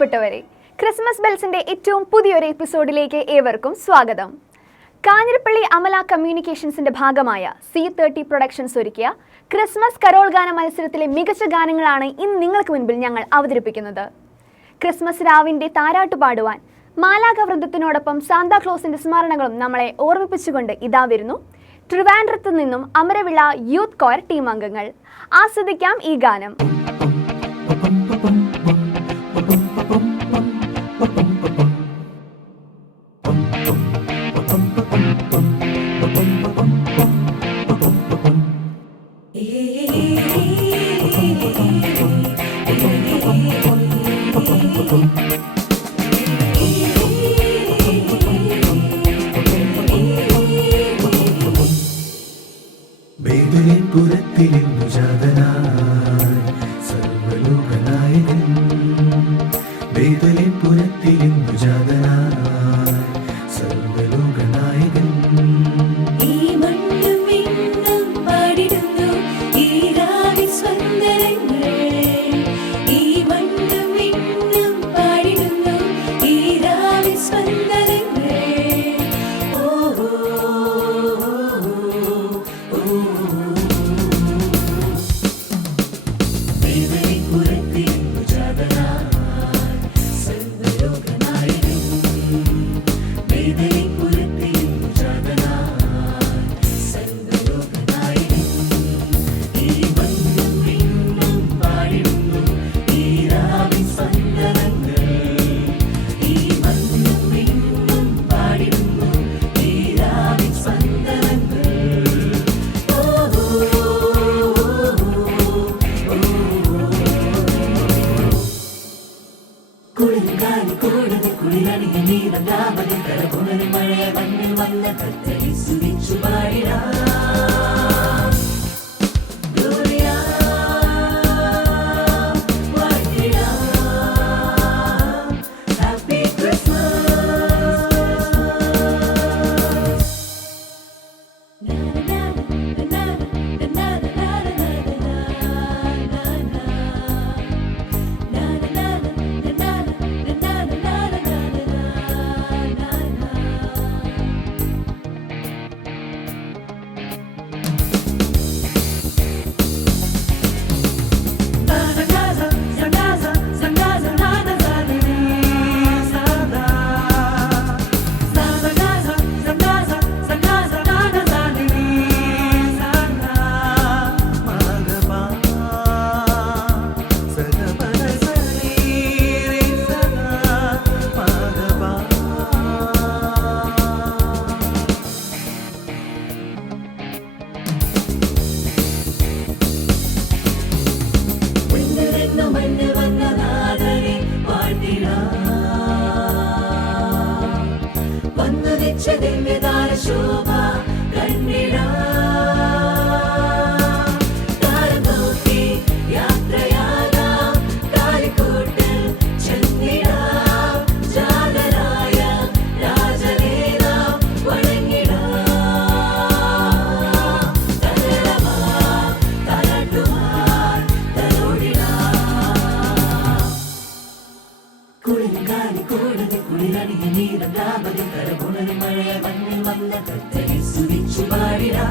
പ്രിയപ്പെട്ടവരെ, ക്രിസ്മസ് ബെൽസിന്റെ ഏറ്റവും പുതിയൊരു എപ്പിസോഡിലേക്ക് ഏവർക്കും സ്വാഗതം. കാഞ്ഞിരപ്പള്ളി അമല കമ്മ്യൂണിക്കേഷൻസിന്റെ ഭാഗമായ C30 പ്രൊഡക്ഷൻസ് ഒരുക്കിയ ക്രിസ്മസ് കരോൾ ഗാന മത്സരത്തിലെ മികച്ച ഗാനങ്ങളാണ് ഇന്ന് നിങ്ങൾക്ക് മുൻപിൽ ഞങ്ങൾ അവതരിപ്പിക്കുന്നത്. ക്രിസ്മസ് രാവിന്റെ താരാട്ട് പാടുവാൻ മാലാഖവൃന്ദത്തിനോടൊപ്പം സാന്താക്ലോസിന്റെ സ്മരണകളും നമ്മളെ ഓർമ്മിപ്പിച്ചുകൊണ്ട് ഇതാ വരുന്നു ട്രിവാൻഡ്രത്ത് നിന്നും അമരവിള യൂത്ത് കോയർ ടീം അംഗങ്ങൾ. ആസ്വദിക്കാം ഈ ഗാനം. പുരത്തിലിന്നു ജാതനായി സർവ്വലോകനായകൻ, പുരത്തിലിന്നു ജാതനായി സർവ്വലോകനായകൻ. ഈ മണ്ണും വിണ്ണും പാടിടുന്നു ഈ രാവിൻ സ്വന്തരങ്ങൾ, ഈ മണ്ണും വിണ്ണും പാടിടുന്നു ഈ രാവിൻ സ്വന്തരങ്ങൾ. ഓ പുരത്തിലിന്നു ജാതനായി സർവ്വലോകനായകൻ, പുരത്തിലിന്നു ജാതനായി സർവ്വലോകനായകൻ. ഈ മണ്ണും വിണ്ണും പാടിടുന്നു ഈ രാവിൻ സ്വന്തരങ്ങൾ, ഈ മണ്ണും വിണ്ണും പാടിടുന്നു ഈ രാവിൻ സ്വന്തരങ്ങൾ. കുളിർകാലി കൂടത് കുളിരണിയ നീരണ്ടാമതി കരകുണരി മഴയ മണ്ണിൽ വന്ന കത്തരി സുരിച്ചു പാടിടാ. കുളിരണിയ നീരണ്ടാമതി കരകുണരി മഴയ മണ്ണിൽ വന്ന കത്തരി സുരിച്ചു പാടിടാ.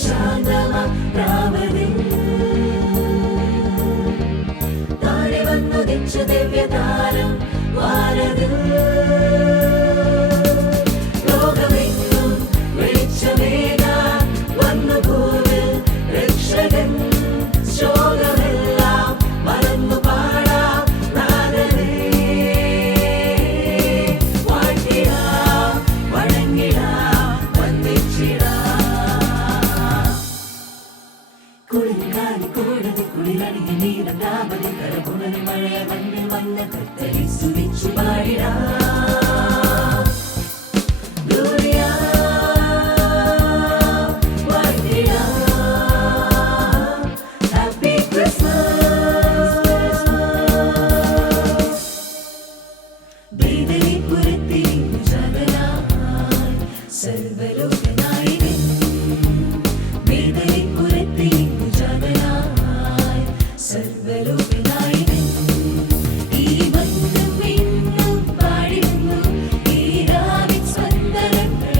ശാന്തമാ രാവതിൽ താഴെ വന്നുദിച്ചു ദിവ്യതാരം വാനതിൽ ലോകമെങ്ങും വെളിച്ചമേകാൻ വന്നു ഭൂവിൽ രക്ഷകൻ ശോകമെല്ലാം മറന്നു പാടാം നാഥനെ വാഴ്ത്തിടാം വണങ്ങിടാം വന്ദിച്ചിടാം കുളിർക്കാലി കൂടത് കുളിരണിയ നീരം രാമതി കരപുണരും മഴയ മണ്ണിൽ വന്ന കത്തരി സ്തുതിച്ചു പാടിടാം Gloria, വാഴ്ത്തിടാം Happy Christmas. ബേദലിപുരത്തിൽ ജാതനായി സർവ്വലോകനായകൻ ബേദലിപുരത്തിൽ ജാതനായി സർവ്വലോകനായകൻ ഈ മണ്ണും വിണ്ണും പാടിടുന്നു ഈ രാവിൻ സ്വന്തനങ്ങൾ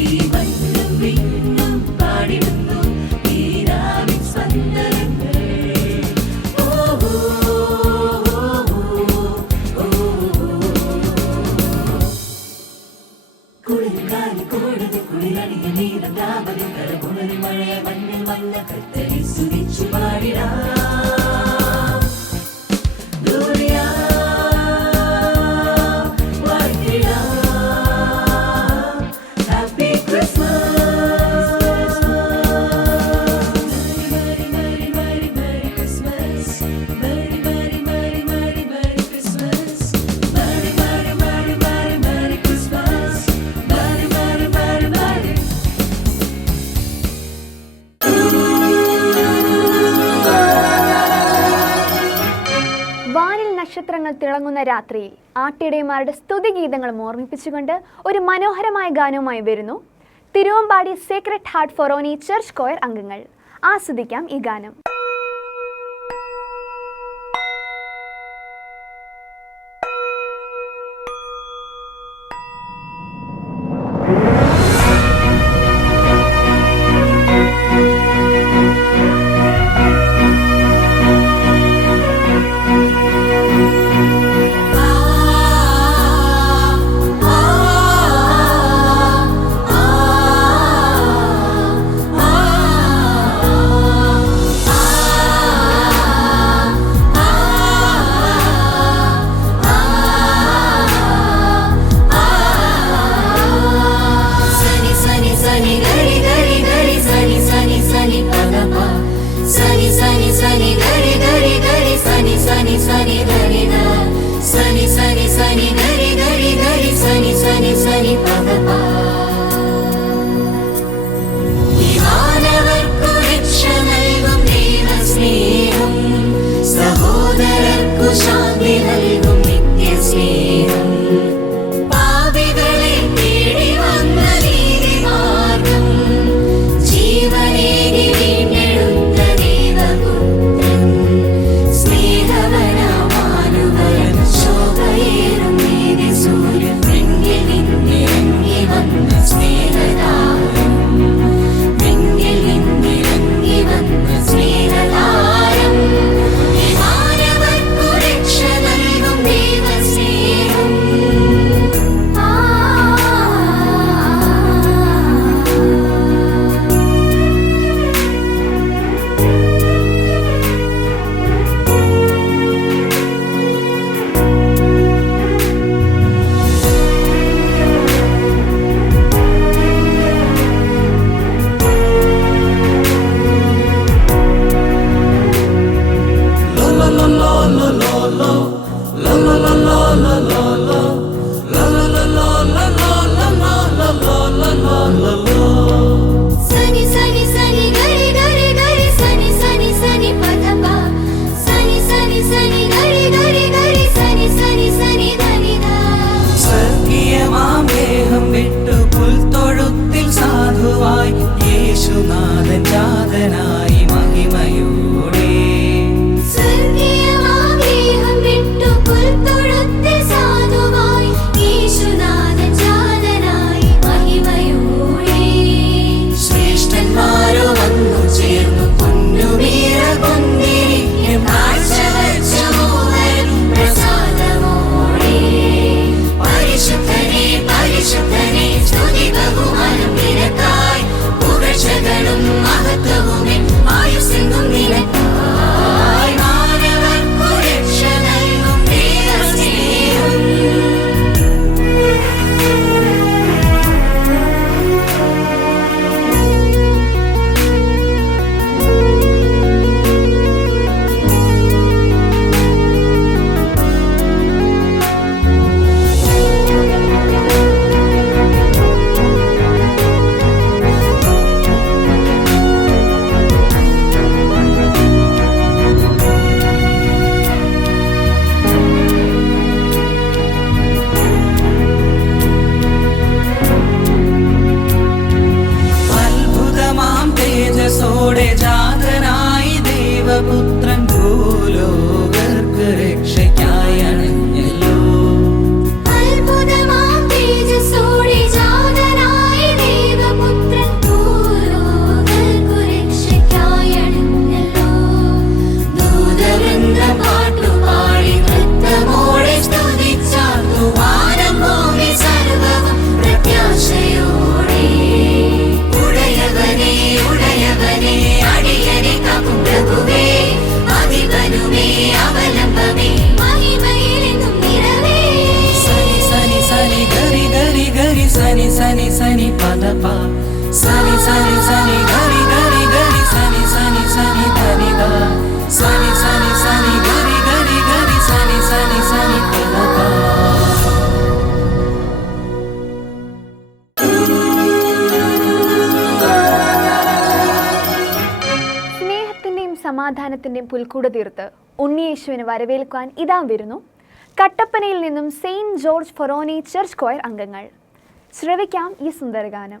ഈ മണ്ണും വിണ്ണും പാടിടുന്നു ഈ രാവിൻ സ്വന്തനങ്ങൾ ഓ കുളിർക്കാലി കൂടത് കുളിരണിയ നീരം രാമതി കരപുണരും മഴയ മണ്ണിൽ വന്ന കത്തരി സ്തുതിച്ചു പാടിടാം Gloria, വാഴ്ത്തിടാം Happy Christmas. Merry, merry, merry, merry Christmas. Merry, merry, merry, merry, merry Christmas. Merry, merry, merry, merry, merry Christmas. Merry, merry, merry, merry. വാനിൽ നക്ഷത്രങ്ങൾ തിളങ്ങുന്ന രാത്രിയിൽ ആട്ടിടയന്മാരുടെ സ്തുതിഗീതങ്ങളും ഓർമ്മിപ്പിച്ചുകൊണ്ട് ഒരു മനോഹരമായ ഗാനവുമായി വരുന്നു Thiruvambady sacred heart forane church choir അംഗങ്ങൾ. ആസ്വദിക്കാം ഈ ഗാനം. സ്നേഹതാരം സമാധാനത്തിൻ്റെയും പുൽക്കൂട് തീർത്ത് ഉണ്ണിയേശുവിനെ വരവേൽക്കുവാൻ ഇതാ വരുന്നു കട്ടപ്പനയിൽ നിന്നും സെയിൻറ്റ് ജോർജ് ഫൊറോനി ചർച്ച് കൊയർ അംഗങ്ങൾ. ശ്രവിക്കാം ഈ സുന്ദരഗാനം.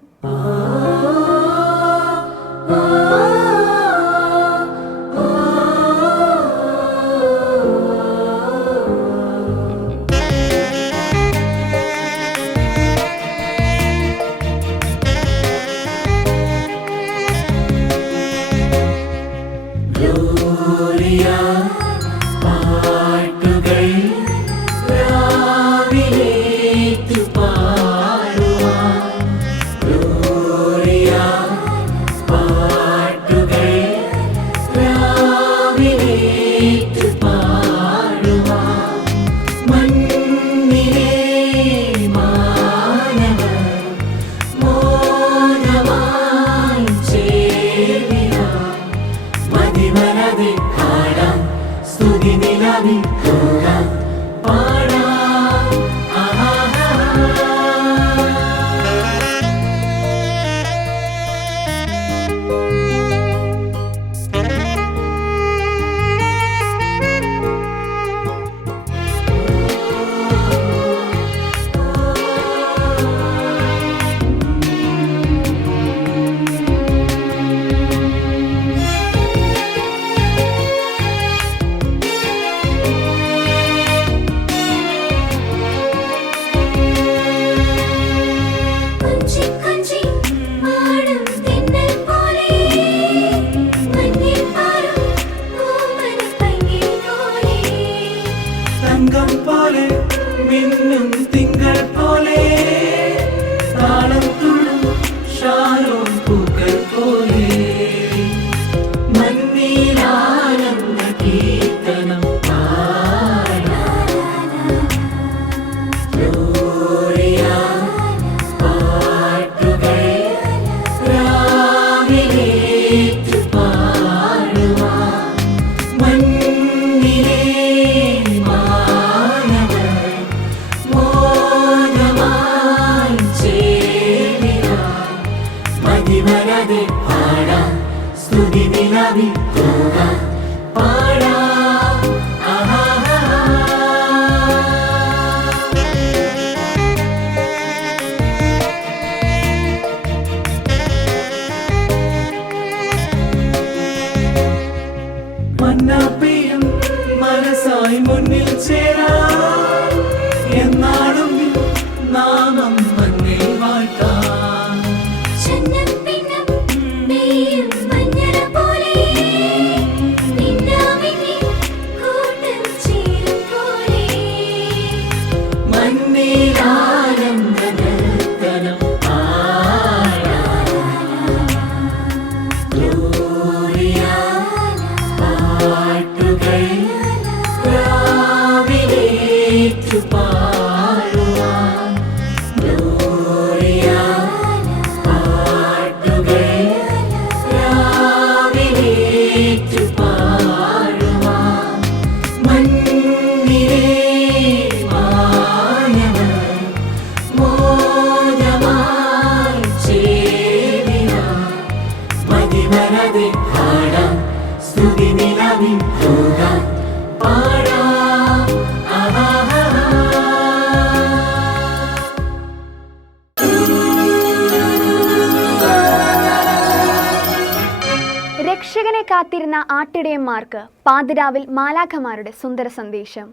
രക്ഷകനെ കാത്തിരുന്ന ആട്ടിടയന്മാർക്ക് പാതിരാവിൽ മാലാഖമാരുടെ സുന്ദര സന്ദേശം.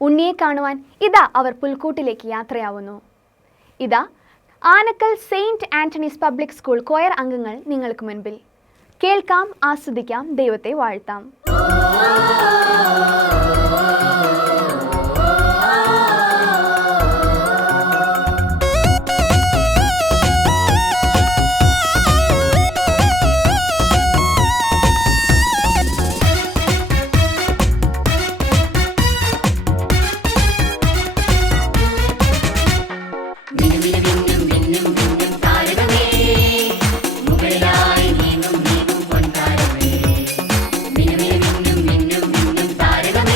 ഉണ്ണിയെ കാണുവാൻ ഇതാ അവർ പുൽക്കൂട്ടിലേക്ക് യാത്രയാവുന്നു. ഇതാ Anakkal Saint Antony's Public School choir അംഗങ്ങൾ നിങ്ങൾക്ക് മുൻപിൽ. കേൾക്കാം, ആസ്വദിക്കാം, ദൈവത്തെ വാഴ്ത്താം. താരകമേ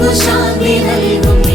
നമുക്കു ശാന്തി നൽകും